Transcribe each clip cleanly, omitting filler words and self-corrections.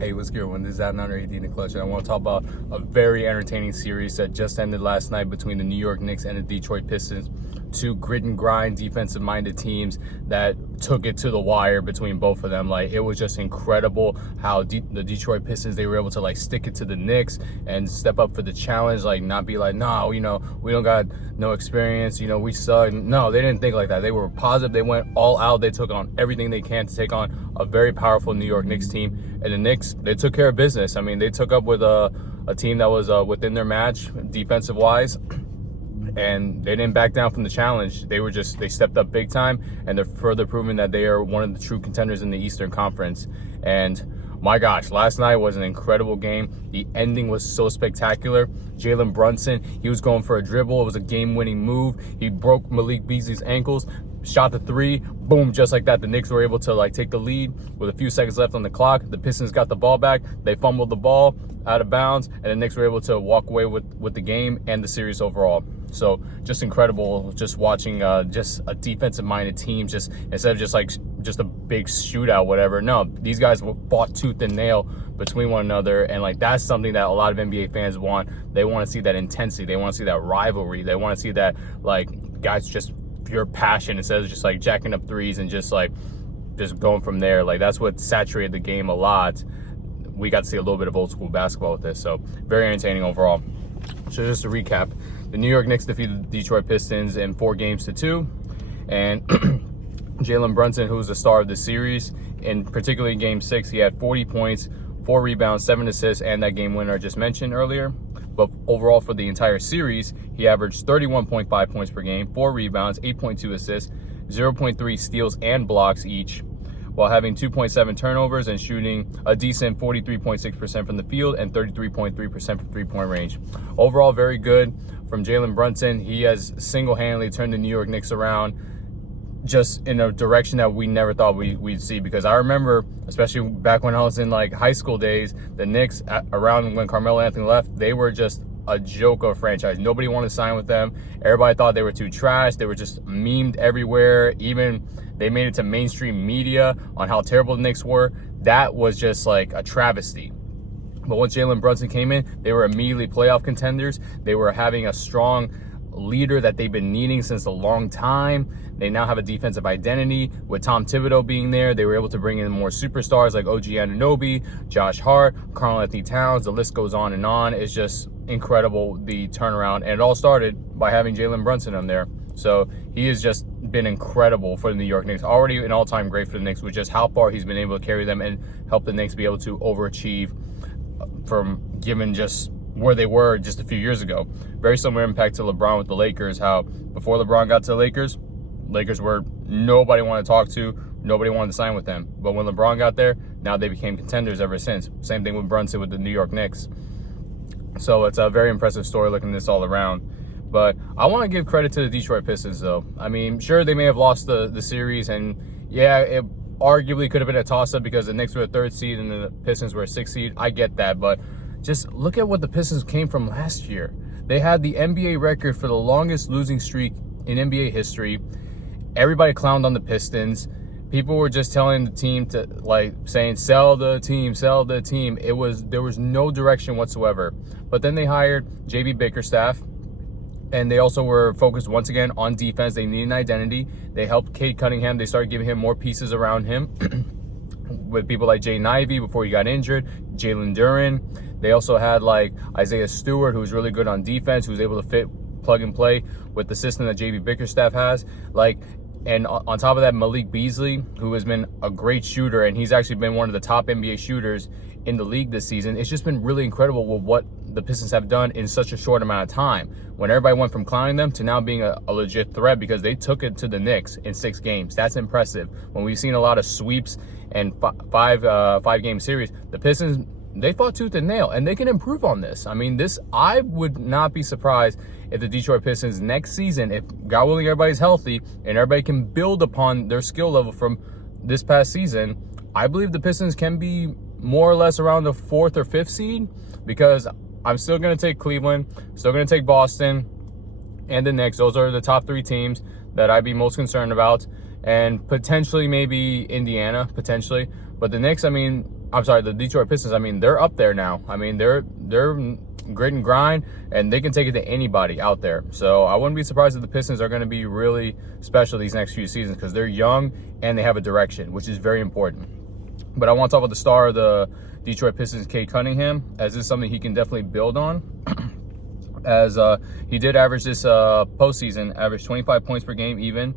Hey, what's good? When this is out under 18 the clutch, and I want to talk about a very entertaining series that just ended last night between the New York Knicks and the Detroit Pistons. Two grit and grind, defensive-minded teams that took it to the wire between both of them. Like, it was just incredible how the Detroit Pistons, they were able to like stick it to the Knicks and step up for the challenge. Like, not be like, no, we don't got no experience. We suck. No, they didn't think like that. They were positive. They went all out. They took on everything they can to take on a very powerful New York Knicks team. And the Knicks, they took care of business. I mean, they took up with a team that was within their match, defensive-wise, and they didn't back down from the challenge. They stepped up big time, and they're further proving that they are one of the true contenders in the Eastern Conference. And my gosh, last night was an incredible game. The ending was so spectacular. Jalen Brunson, he was going for a dribble. It was a game-winning move. He broke Malik Beasley's ankles, shot the three, boom, just like that. The Knicks were able to like take the lead with a few seconds left on the clock. The Pistons got the ball back. They fumbled the ball out of bounds, and the Knicks were able to walk away with the game and the series overall. So just incredible, just watching just a defensive-minded team, just instead of just a big shootout, whatever. No, these guys fought tooth and nail between one another, and like that's something that a lot of NBA fans want. They want to see that intensity. They want to see that rivalry. They want to see that like guys just pure passion instead of just like jacking up threes and just going from there. Like that's what saturated the game a lot. We got to see a little bit of old school basketball with this, so very entertaining overall. So just to recap, the New York Knicks defeated the Detroit Pistons in 4-2, and Jalen Brunson, who was the star of the series, in particularly Game 6, he had 40 points, 4 rebounds, 7 assists, and that game winner I just mentioned earlier. But overall for the entire series, he averaged 31.5 points per game, 4 rebounds, 8.2 assists, 0.3 steals and blocks each, while having 2.7 turnovers and shooting a decent 43.6% from the field and 33.3% from three-point range. Overall, very good from Jalen Brunson. He has single-handedly turned the New York Knicks around just in a direction that we never thought we'd see, because I remember, especially back when I was in like high school days, the Knicks around when Carmelo Anthony left, they were just a joke of a franchise. Nobody wanted to sign with them. Everybody thought they were too trash. They were just memed everywhere. Even they made it to mainstream media on how terrible the Knicks were. That was just like a travesty. But once Jalen Brunson came in, they were immediately playoff contenders. They were having a strong leader that they've been needing since a long time. They now have a defensive identity with Tom Thibodeau being there. They were able to bring in more superstars like OG Anunoby, Josh Hart, Karl-Anthony Towns. The list goes on and on. It's just incredible, the turnaround. And it all started by having Jalen Brunson on there. So he has just been incredible for the New York Knicks. Already an all-time great for the Knicks, with just how far he's been able to carry them and help the Knicks be able to overachieve from given just where they were just a few years ago. Very similar impact to LeBron with the Lakers, how before LeBron got to the Lakers were nobody wanted to talk to, nobody wanted to sign with them. But when LeBron got there, now they became contenders ever since. Same thing with Brunson with the New York Knicks. So it's a very impressive story looking this all around. But I want to give credit to the Detroit Pistons, though. I mean, sure, they may have lost the series, and yeah, it arguably could have been a toss-up because the Knicks were a 3rd seed and the Pistons were a 6th seed. I get that, but just look at what the Pistons came from last year. They had the NBA record for the longest losing streak in NBA history. Everybody clowned on the Pistons. People were just telling the team to, like, saying, sell the team, sell the team. There was no direction whatsoever. But then they hired JB Bickerstaff, and they also were focused once again on defense. They needed an identity. They helped Cade Cunningham. They started giving him more pieces around him with people like Jay Ivey before he got injured, Jalen Duren. They also had like Isaiah Stewart, who's really good on defense, who's able to fit plug and play with the system that JB Bickerstaff has. And on top of that, Malik Beasley, who has been a great shooter, and he's actually been one of the top NBA shooters in the league this season. It's just been really incredible with what the Pistons have done in such a short amount of time. When everybody went from clowning them to now being a legit threat, because they took it to the Knicks in 6 games. That's impressive. When we've seen a lot of sweeps and five-game series, the Pistons, they fought tooth and nail, and they can improve on this. I mean, I would not be surprised if the Detroit Pistons next season, if God willing everybody's healthy and everybody can build upon their skill level from this past season, I believe the Pistons can be more or less around the 4th or 5th seed, because I'm still going to take Cleveland, still going to take Boston, and the Knicks. Those are the top 3 teams that I'd be most concerned about, and potentially maybe Indiana, potentially. But the Knicks, I mean, I'm sorry, the Detroit Pistons, I mean, they're up there now. I mean, they're grit and grind, and they can take it to anybody out there. So I wouldn't be surprised if the Pistons are going to be really special these next few seasons, because they're young and they have a direction, which is very important. But I want to talk about the star of the Detroit Pistons, Cade Cunningham, as this is something he can definitely build on. As he did average this postseason, averaged 25 points per game even,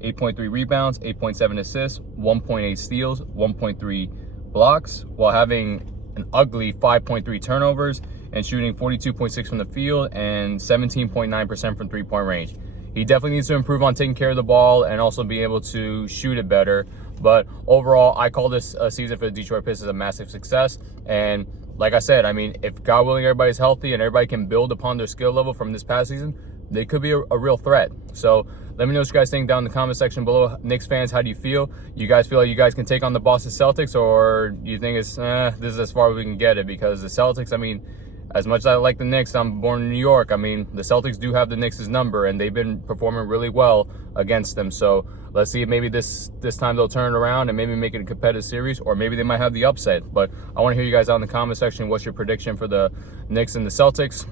8.3 rebounds, 8.7 assists, 1.8 steals, 1.3 blocks, while having an ugly 5.3 turnovers and shooting 42.6 from the field and 17.9% from three-point range. He definitely needs to improve on taking care of the ball and also being able to shoot it better. But overall, I call this season for the Detroit Pistons a massive success. And like I said, I mean, if God willing everybody's healthy and everybody can build upon their skill level from this past season, they could be a real threat. So let me know what you guys think down in the comment section below. Knicks fans, how do you feel? You guys feel like you guys can take on the Boston Celtics, or do you think it's this is as far as we can get it? Because the Celtics, I mean, as much as I like the Knicks, I'm born in New York. I mean, the Celtics do have the Knicks' number, and they've been performing really well against them. So let's see if maybe this time they'll turn it around and maybe make it a competitive series, or maybe they might have the upset. But I want to hear you guys out in the comment section. What's your prediction for the Knicks and the Celtics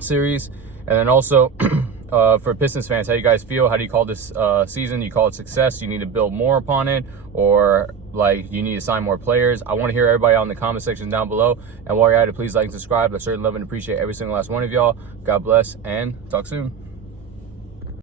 series? And then also, for Pistons fans, how you guys feel? How do you call this season? You call it success? You need to build more upon it, or like you need to sign more players? I want to hear everybody out in the comment section down below. And while you're at it, please like and subscribe. I certainly love and appreciate every single last one of y'all. God bless, and talk soon.